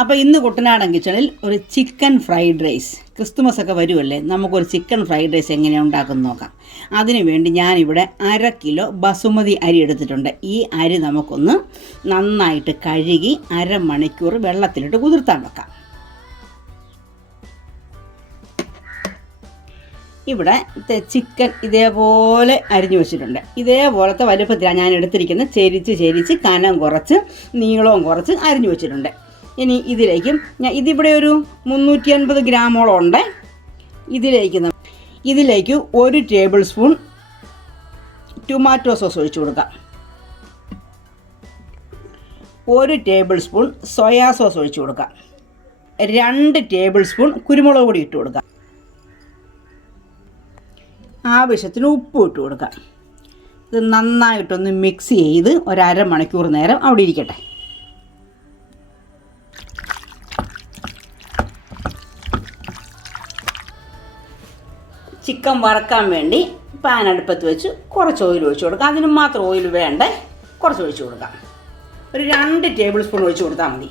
അപ്പോൾ ഇന്ന് കുട്ടനാടൻ കിച്ചണിൽ ഒരു ചിക്കൻ ഫ്രൈഡ് റൈസ്, ക്രിസ്തുമസ് ഒക്കെ വരുമല്ലേ, നമുക്കൊരു ചിക്കൻ ഫ്രൈഡ് റൈസ് എങ്ങനെയാണ് ഉണ്ടാക്കുന്നത് നോക്കാം. അതിനു വേണ്ടി ഞാനിവിടെ 1/2 കിലോ ബസുമതി അരി എടുത്തിട്ടുണ്ട്. ഈ അരി നമുക്കൊന്ന് നന്നായിട്ട് കഴുകി അരമണിക്കൂർ വെള്ളത്തിലിട്ട് കുതിർത്താൻ വെക്കാം. ഇവിടെ ചിക്കൻ ഇതേപോലെ അരിഞ്ഞു വെച്ചിട്ടുണ്ട്. ഇതേപോലത്തെ വലുപ്പത്തിലാണ് ഞാൻ എടുത്തിരിക്കുന്നത്. ചെരിച്ച് കനം കുറച്ച് നീളവും കുറച്ച് അരിഞ്ഞു വെച്ചിട്ടുണ്ട്. ഇനി ഇതിലേക്കും ഇതിവിടെ ഒരു 350 ഗ്രാമോളം ഉണ്ട്. ഇതിലേക്ക് 1 ടേബിൾ സ്പൂൺ ടൊമാറ്റോ സോസ് ഒഴിച്ചു കൊടുക്കാം. 1 ടേബിൾ സ്പൂൺ സോയാ സോസ് ഒഴിച്ചു കൊടുക്കാം. 2 ടേബിൾ സ്പൂൺ കുരുമുളക് പൊടി ഇട്ട് കൊടുക്കാം. ആവശ്യത്തിന് ഉപ്പ് ഇട്ട് കൊടുക്കാം. ഇത് നന്നായിട്ടൊന്ന് മിക്സ് ചെയ്ത് ഒരു അരമണിക്കൂർ നേരം അവിടെ ഇരിക്കട്ടെ. ചിക്കൻ വറക്കാൻ വേണ്ടി പാൻ അടുപ്പത്ത് വെച്ച് കുറച്ച് ഓയിൽ ഒഴിച്ചു കൊടുക്കാം. അതിന് മാത്രം ഓയിൽ വേണ്ടേ, കുറച്ച് ഒഴിച്ചു കൊടുക്കാം. ഒരു 2 ടേബിൾ സ്പൂൺ ഒഴിച്ചു കൊടുത്താൽ മതി.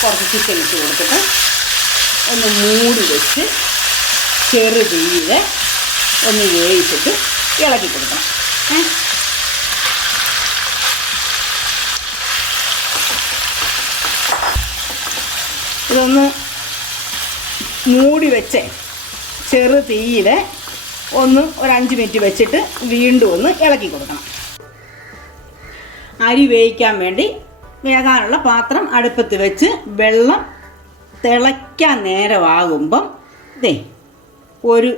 കുറച്ച് ചിക്കൻ ഇട്ട് കൊടുത്തിട്ട് ഒന്ന് മൂടി വെച്ച് ചെറു തീയിൽ ഒന്ന് വേവിച്ചിട്ട് ഇളക്കി കൊടുക്കണം. ഇതൊന്ന് മൂടി വെച്ച് ചെറു തീയിൽ ഒരു 5 മിനിറ്റ് വെച്ചിട്ട് വീണ്ടും ഒന്ന് ഇളക്കി കൊടുക്കണം. അരി വേവിക്കാൻ വേണ്ടി വേകാനുള്ള പാത്രം അടുപ്പത്ത് വെച്ച് വെള്ളം തിളയ്ക്കാൻ നേരമാകുമ്പം ഒരു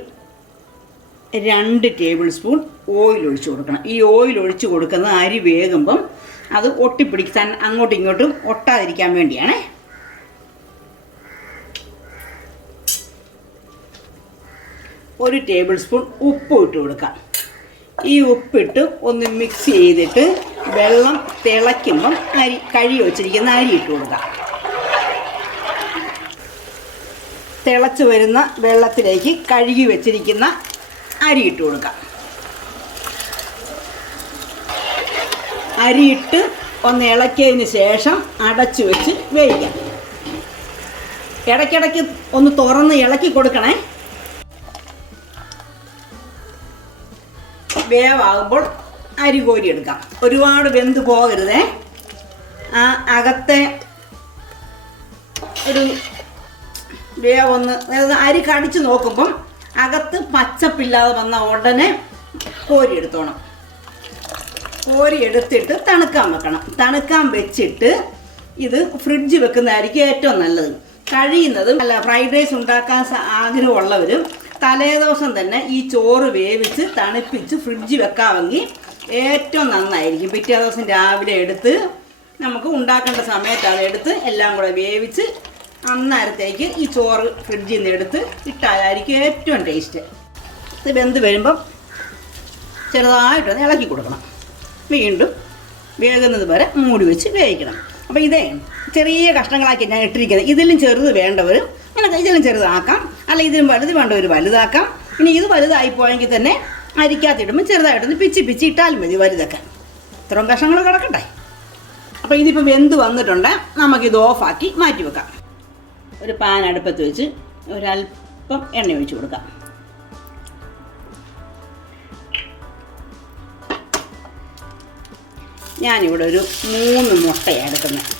2 ടേബിൾ സ്പൂൺ ഓയിൽ ഒഴിച്ചു കൊടുക്കണം. ഈ ഓയിൽ ഒഴിച്ചു കൊടുക്കുന്നത് അരി വേകുമ്പം അത് ഒട്ടിപ്പിടിക്കാൻ അങ്ങോട്ടും ഇങ്ങോട്ടും ഒട്ടാതിരിക്കാൻ വേണ്ടിയാണ്. ഒരു ടേബിൾ സ്പൂൺ ഉപ്പ് ഇട്ട് കൊടുക്കാം. ഈ ഉപ്പിട്ട് ഒന്ന് മിക്സ് ചെയ്തിട്ട് വെള്ളം തിളയ്ക്കുമ്പം കഴുകി വച്ചിരിക്കുന്ന അരി ഇട്ട് കൊടുക്കാം. തിളച്ച് വരുന്ന വെള്ളത്തിലേക്ക് കഴുകി വെച്ചിരിക്കുന്ന അരി ഇട്ട് കൊടുക്കാം. അരിയിട്ട് ഒന്ന് ഇളക്കിയതിന് ശേഷം അടച്ചു വെച്ച് വേവിക്കാം. ഇടയ്ക്കിടയ്ക്ക് ഒന്ന് തുറന്ന് ഇളക്കി കൊടുക്കണേ. വേവാകുമ്പോൾ അരി കോരിയെടുക്കാം. ഒരുപാട് വെന്ത് പോകരുതേ. ആ അകത്തെ ഒരു വേവൊന്ന്, അതായത് അരി കടിച്ച് നോക്കുമ്പം അകത്ത് പച്ചപ്പില്ലാതെ വന്ന ഉടനെ കോരിയെടുത്തോണം. കോരിയെടുത്തിട്ട് തണുക്കാൻ വെക്കണം. തണുക്കാൻ വെച്ചിട്ട് ഇത് ഫ്രിഡ്ജ് വെക്കുന്നതായിരിക്കും ഏറ്റവും നല്ലത്. കഴിയുന്നതും ഫ്രൈഡ് റൈസ് ഉണ്ടാക്കാൻ ആഗ്രഹമുള്ളവരും തലേദിവസം തന്നെ ഈ ചോറ് വേവിച്ച് തണുപ്പിച്ച് ഫ്രിഡ്ജ് വെക്കാമെങ്കിൽ ഏറ്റവും നന്നായിരിക്കും. പിറ്റേ ദിവസം രാവിലെ എടുത്ത് നമുക്ക് ഉണ്ടാക്കേണ്ട സമയത്ത് അതെടുത്ത് എല്ലാം കൂടെ വേവിച്ച് അന്നേരത്തേക്ക് ഈ ചോറ് ഫ്രിഡ്ജിൽ നിന്ന് എടുത്ത് ഇട്ടാലായിരിക്കും ഏറ്റവും ടേസ്റ്റ്. ഇത് വെന്ത് വരുമ്പം ചെറുതായിട്ടൊന്ന് ഇളക്കി കൊടുക്കണം. വീണ്ടും വേകുന്നത് വരെ മൂടി വെച്ച് വേവിക്കണം. അപ്പോൾ ഇതേ ചെറിയ കഷ്ണങ്ങളാക്കി ഞാൻ ഇട്ടിരിക്കുന്നത്. ഇതിലും ചെറുത് വേണ്ടവർ ഇതിലും ചെറുതാക്കാം, അല്ല ഇതിലും വലുത് വേണ്ടവർ വലുതാക്കാം. ഇനി ഇത് വലുതായി പോയെങ്കിൽ തന്നെ അരിക്കകത്തിടുമ്പോൾ ചെറുതായിട്ടൊന്ന് പിച്ചി ഇട്ടാലും മതി വലുതൊക്കെ. ഇത്രയും കഷ്ണങ്ങൾ കിടക്കട്ടെ. അപ്പോൾ ഇതിപ്പോൾ വെന്ത് വന്നിട്ടുണ്ട്. നമുക്കിത് ഓഫാക്കി മാറ്റി വെക്കാം. ഒരു പാൻ അടുപ്പത്ത് വെച്ച് ഒരല്പം എണ്ണ ഒഴിച്ച് കൊടുക്കാം. ഞാനിവിടെ ഒരു 3 മുട്ടയാണ് എടുക്കുന്നത്.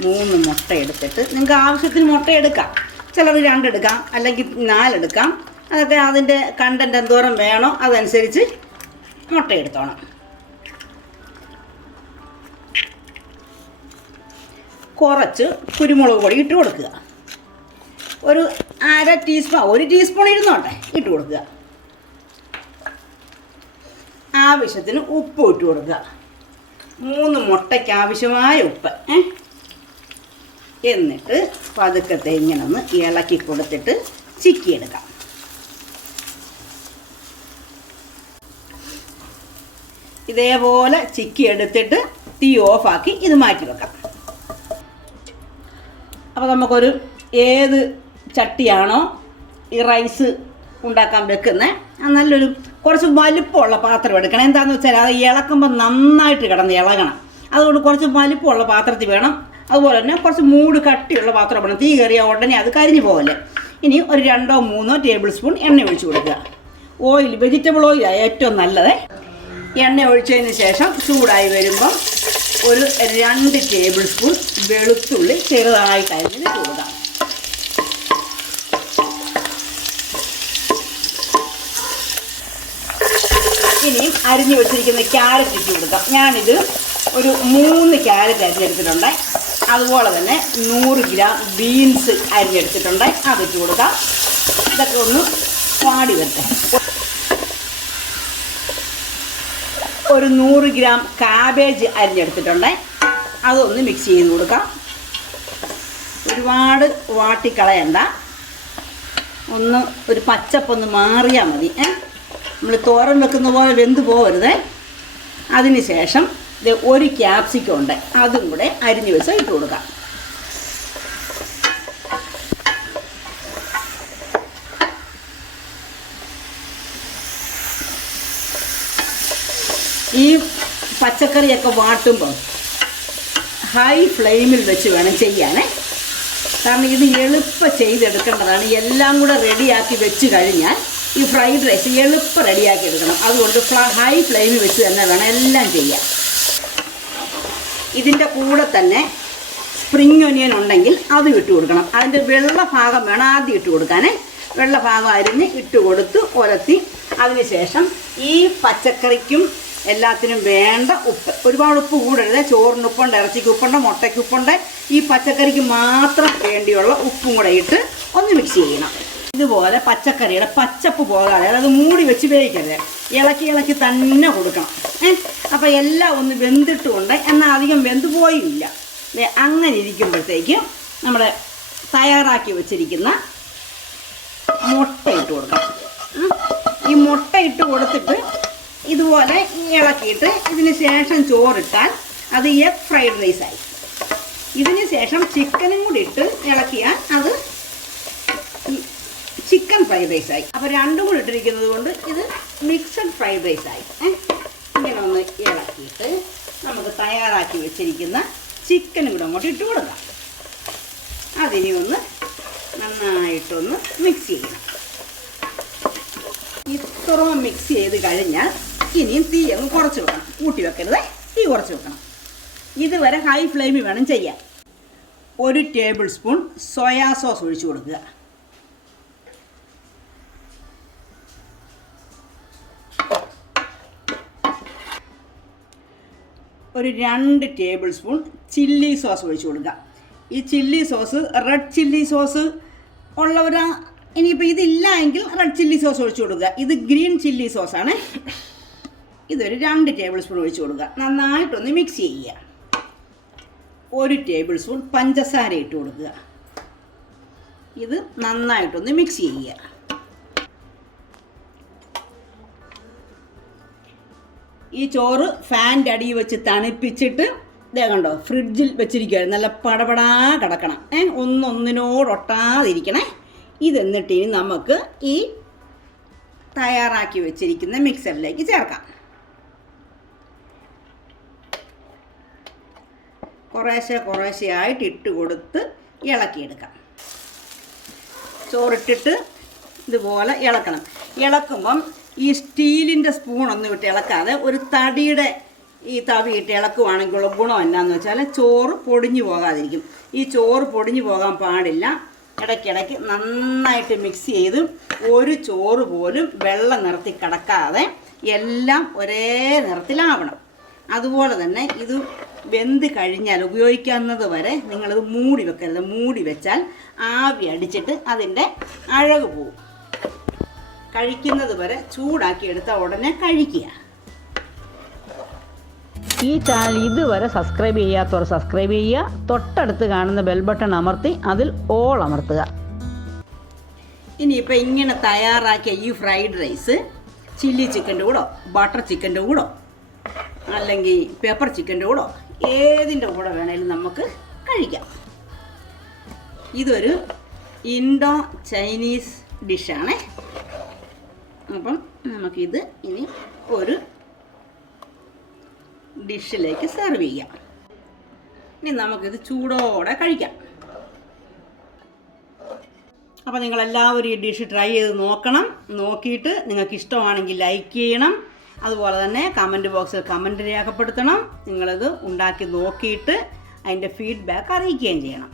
3 മുട്ട എടുത്തിട്ട് നിങ്ങൾക്ക് ആവശ്യത്തിന് മുട്ട എടുക്കാം. ചിലർ 2 എടുക്കാം, അല്ലെങ്കിൽ 4 എടുക്കാം. അതൊക്കെ അതിൻ്റെ കണ്ടൻറ്റ് എന്തോരം വേണോ അതനുസരിച്ച് മുട്ട എടുത്തോണം. കുറച്ച് കുരുമുളക് പൊടി ഇട്ട് കൊടുക്കുക. ഒരു 1/2 ടീസ്പൂൺ, 1 ടീസ്പൂൺ ഇരുന്നോട്ടെ ഇട്ട് കൊടുക്കുക. ആവശ്യത്തിന് ഉപ്പ് ഇട്ട് കൊടുക്കുക. 3 മുട്ടയ്ക്ക് ആവശ്യമായ ഉപ്പ്. എന്നിട്ട് പതുക്കത്തെ ഇങ്ങനെ ഒന്ന് ഇളക്കി കൊടുത്തിട്ട് ചിക്കിയെടുക്കാം. ഇതേപോലെ ചിക്കി എടുത്തിട്ട് തീ ഓഫാക്കി ഇത് മാറ്റി വെക്കാം. അപ്പോൾ നമുക്കൊരു ഏത് ചട്ടിയാണോ ഈ റൈസ് ഉണ്ടാക്കാൻ വെക്കുന്നത് നല്ലൊരു കുറച്ച് വലിപ്പമുള്ള പാത്രം എടുക്കണം. എന്താണെന്ന് വെച്ചാൽ അത് ഇളക്കുമ്പോൾ നന്നായിട്ട് കിടന്ന് ഇളകണം. അതുകൊണ്ട് കുറച്ച് വലിപ്പമുള്ള പാത്രത്തിൽ വേണം. അതുപോലെ തന്നെ കുറച്ച് മൂട് കട്ടിയുള്ള പാത്രം വേണം. തീ കയറിയാൽ ഉടനെ അത് കരിഞ്ഞു പോകല്ലേ. ഇനി ഒരു 2-3 ടേബിൾ സ്പൂൺ എണ്ണ ഒഴിച്ച് കൊടുക്കുക. ഓയിൽ, വെജിറ്റബിൾ ഓയിലാണ് ഏറ്റവും നല്ലത്. എണ്ണ ഒഴിച്ചതിന് ശേഷം ചൂടായി വരുമ്പം ഒരു 2 ടേബിൾ സ്പൂൺ വെളുത്തുള്ളി ചെറുതായിട്ട് അരിഞ്ഞ് കൊടുക്കാം. ഇനിയും അരിഞ്ഞു വെച്ചിരിക്കുന്ന ക്യാരറ്റ് ഇട്ട് കൊടുക്കാം. ഞാനിത് ഒരു 3 ക്യാരറ്റ് അരിഞ്ഞെടുത്തിട്ടുണ്ട്. അതുപോലെ തന്നെ 100 ഗ്രാം ബീൻസ് അരിഞ്ഞെടുത്തിട്ടുണ്ട്, അതിട്ട് കൊടുക്കാം. ഇതൊക്കെ ഒന്ന് വാടി വരട്ടെ. ഒരു 100 ഗ്രാം കാബേജ് അരിഞ്ഞെടുത്തിട്ടുണ്ട്, അതൊന്ന് മിക്സ് ചെയ്ത് കൊടുക്കാം. ഒരുപാട് വാട്ടിക്കളയണ്ട, ഒന്ന് ഒരു പച്ചപ്പൊന്ന് മാറിയാൽ മതി. നമ്മൾ തോരൻ വെക്കുന്ന പോലെ വെന്ത് പോകരുത്. അതിന് ശേഷം ഒരു ക്യാപ്സിക്കം ഉണ്ട്, അതും കൂടെ അരിഞ്ഞു വെച്ച് ഇട്ട് കൊടുക്കാം. ഈ പച്ചക്കറിയൊക്കെ വാട്ടുമ്പോൾ ഹൈ ഫ്ലെയിമിൽ വെച്ച് വേണം ചെയ്യാനേ. കാരണം ഇത് എളുപ്പം ചെയ്തെടുക്കേണ്ടതാണ്. എല്ലാം കൂടെ റെഡിയാക്കി വെച്ച് കഴിഞ്ഞാൽ ഈ ഫ്രൈഡ് റൈസ് എളുപ്പം റെഡിയാക്കി എടുക്കണം. അതുകൊണ്ട് ഹൈ ഫ്ലെയിമിൽ വെച്ച് തന്നെ വേണം എല്ലാം ചെയ്യാൻ. ഇതിൻ്റെ കൂടെ തന്നെ സ്പ്രിംഗ് ഒനിയൻ ഉണ്ടെങ്കിൽ അത് ഇട്ട് കൊടുക്കണം. അതിൻ്റെ വെള്ള ഭാഗം വേണം ആദ്യം ഇട്ട് കൊടുക്കാനേ. വെള്ള ഭാഗം അരിഞ്ഞ് ഇട്ട് കൊടുത്ത് ഉരത്തി അതിന് ശേഷം ഈ പച്ചക്കറിക്കും എല്ലാത്തിനും വേണ്ട ഉപ്പ്, ഒരുപാട് ഉപ്പ് കൂടരുത്. ചോറിന് ഉപ്പുണ്ട്, ഇറച്ചിക്ക് ഉപ്പുണ്ട്, മുട്ടയ്ക്ക് ഉപ്പുണ്ട്. ഈ പച്ചക്കറിക്ക് മാത്രം വേണ്ടിയുള്ള ഉപ്പും കൂടെ ഇട്ട് ഒന്ന് മിക്സ് ചെയ്യണം. ഇതുപോലെ പച്ചക്കറിയുടെ പച്ചപ്പ് പോകാതെ, അതായത് മൂടി വെച്ച് വേവിക്കരുത്, ഇളക്കി ഇളക്കി തന്നെ കൊടുക്കണം. അപ്പോൾ എല്ലാം ഒന്ന് വെന്തിട്ടുമുണ്ട്, എന്നാൽ അധികം വെന്ത് പോയില്ല. അങ്ങനെ ഇരിക്കുമ്പോഴത്തേക്കും നമ്മൾ തയ്യാറാക്കി വെച്ചിരിക്കുന്ന മുട്ട ഇട്ട് കൊടുക്കണം. ഈ മുട്ട ഇട്ട് കൊടുത്തിട്ട് ഇതുപോലെ ഇളക്കിയിട്ട് ഇതിന് ശേഷം ചോറിട്ടാൽ അത് എഗ് ഫ്രൈഡ് റൈസായി. ഇതിന് ശേഷം ചിക്കനും കൂടി ഇട്ട് ഇളക്കിയാൽ അത് ചിക്കൻ ഫ്രൈഡ് റൈസായി. അപ്പോൾ രണ്ടും കൂടി ഇട്ടിരിക്കുന്നത് കൊണ്ട് ഇത് മിക്സഡ് ഫ്രൈഡ് റൈസായി. ഇങ്ങനെ ഒന്ന് ഇളക്കിയിട്ട് നമുക്ക് തയ്യാറാക്കി വെച്ചിരിക്കുന്ന ചിക്കനും കൂടെ അങ്ങോട്ട് ഇട്ട് കൊടുക്കാം. അതിനെ ഒന്ന് നന്നായിട്ടൊന്ന് മിക്സ് ചെയ്യണം. ഇത്രയും മിക്സ് ചെയ്ത് കഴിഞ്ഞാൽ ഇനിയും തീ അങ്ങ് കുറച്ച് വെക്കണം, കൂട്ടി വെക്കരുത്, തീ കുറച്ച് വെക്കണം. ഇതുവരെ ഹൈ ഫ്ലെയിമിൽ വേണം ചെയ്യാൻ. 1 ടേബിൾ സ്പൂൺ സോയാ സോസ് ഒഴിച്ചു കൊടുക്കുക. ഒരു 2 ടേബിൾ സ്പൂൺ ചില്ലി സോസ് ഒഴിച്ചു കൊടുക്കുക. ഈ chilli sauce red chilli sauce ഉള്ളവരാ, ഇനിയിപ്പോൾ ഇതില്ല എങ്കിൽ റെഡ് ചില്ലി സോസ് ഒഴിച്ചു കൊടുക്കുക. ഇത് ഗ്രീൻ ചില്ലി സോസാണ്. ഇതൊരു 2 ടേബിൾ സ്പൂൺ ഒഴിച്ചു കൊടുക്കുക. നന്നായിട്ടൊന്ന് മിക്സ് ചെയ്യുക. 1 ടേബിൾ സ്പൂൺ പഞ്ചസാര ഇട്ട് കൊടുക്കുക. ഇത് നന്നായിട്ടൊന്ന് മിക്സ് ചെയ്യുക. ഈ ചോറ് ഫാൻ്റെ അടിയിൽ വെച്ച് തണുപ്പിച്ചിട്ട് ഇതേ കണ്ടോ ഫ്രിഡ്ജിൽ വെച്ചിരിക്കുകയാണ്. നല്ല പടപടാ കിടക്കണം, ഒന്നൊന്നിനോടൊട്ടാതിരിക്കണേ. ഇതെന്നിട്ട് ഇനി നമുക്ക് ഈ തയ്യാറാക്കി വെച്ചിരിക്കുന്ന മിക്സറിലേക്ക് ചേർക്കാം. കുറേശ്ശെ ആയിട്ട് ഇട്ട് കൊടുത്ത് ഇളക്കിയെടുക്കാം. ചോറിട്ടിട്ട് ഇതുപോലെ ഇളക്കണം. ഇളക്കുമ്പം ഈ സ്റ്റീലിൻ്റെ സ്പൂണൊന്നും ഇട്ട് ഇളക്കാതെ ഒരു തടിയുടെ ഈ തവി ഇട്ട് ഇളക്കുവാണെങ്കിലുള്ള ഗുണം എന്നാന്ന് വെച്ചാൽ ചോറ് പൊടിഞ്ഞു പോകാതിരിക്കും. ഈ ചോറ് പൊടിഞ്ഞു പോകാൻ പാടില്ല. ഇടയ്ക്കിടയ്ക്ക് നന്നായിട്ട് മിക്സ് ചെയ്ത് ഒരു ചോറ് പോലും വെള്ള നിറത്തിൽ കിടക്കാതെ എല്ലാം ഒരേ നിറത്തിലാവണം. അതുപോലെ തന്നെ ഇത് വെന്ത് കഴിഞ്ഞാൽ ഉപയോഗിക്കുന്നത് വരെ നിങ്ങളിത് മൂടി വെക്കരുത്. മൂടി വെച്ചാൽ ആവി അടിച്ചിട്ട് അതിൻ്റെ അഴക് പോവും. കഴിക്കുന്നത് വരെ ചൂടാക്കി എടുത്താൽ ഉടനെ കഴിക്കുക. ഈ ചാനൽ ഇതുവരെ സബ്സ്ക്രൈബ് ചെയ്യാത്തവർ സബ്സ്ക്രൈബ് ചെയ്യുക. തൊട്ടടുത്ത് കാണുന്ന ബെൽ ബട്ടൺ അമർത്തി അതിൽ ഓൾ അമർത്തുക. ഇനിയിപ്പോൾ ഇങ്ങനെ തയ്യാറാക്കിയ ഈ ഫ്രൈഡ് റൈസ് ചില്ലി ചിക്കൻ്റെ കൂടോ ബട്ടർ ചിക്കൻ്റെ കൂടോ അല്ലെങ്കിൽ പെപ്പർ ചിക്കൻ്റെ കൂടോ ഏതിൻ്റെ കൂടെ വേണേലും നമുക്ക് കഴിക്കാം. ഇതൊരു ഇൻഡോ ചൈനീസ് ഡിഷാണ്. അപ്പം നമുക്കിത് ഇനി ഒരു ഡിഷിലേക്ക് സെർവ് ചെയ്യാം. ഇനി നമുക്കിത് ചൂടോടെ കഴിക്കാം. അപ്പോൾ നിങ്ങളെല്ലാവരും ഈ ഡിഷ് ട്രൈ ചെയ്ത് നോക്കണം. നോക്കിയിട്ട് നിങ്ങൾക്ക് ഇഷ്ടമാണെങ്കിൽ ലൈക്ക് ചെയ്യണം. അതുപോലെ തന്നെ കമൻറ്റ് ബോക്സിൽ കമൻറ്റ് രേഖപ്പെടുത്തണം. നിങ്ങളിത് ഉണ്ടാക്കി നോക്കിയിട്ട് അതിൻ്റെ ഫീഡ്ബാക്ക് അറിയിക്കുകയും ചെയ്യണം.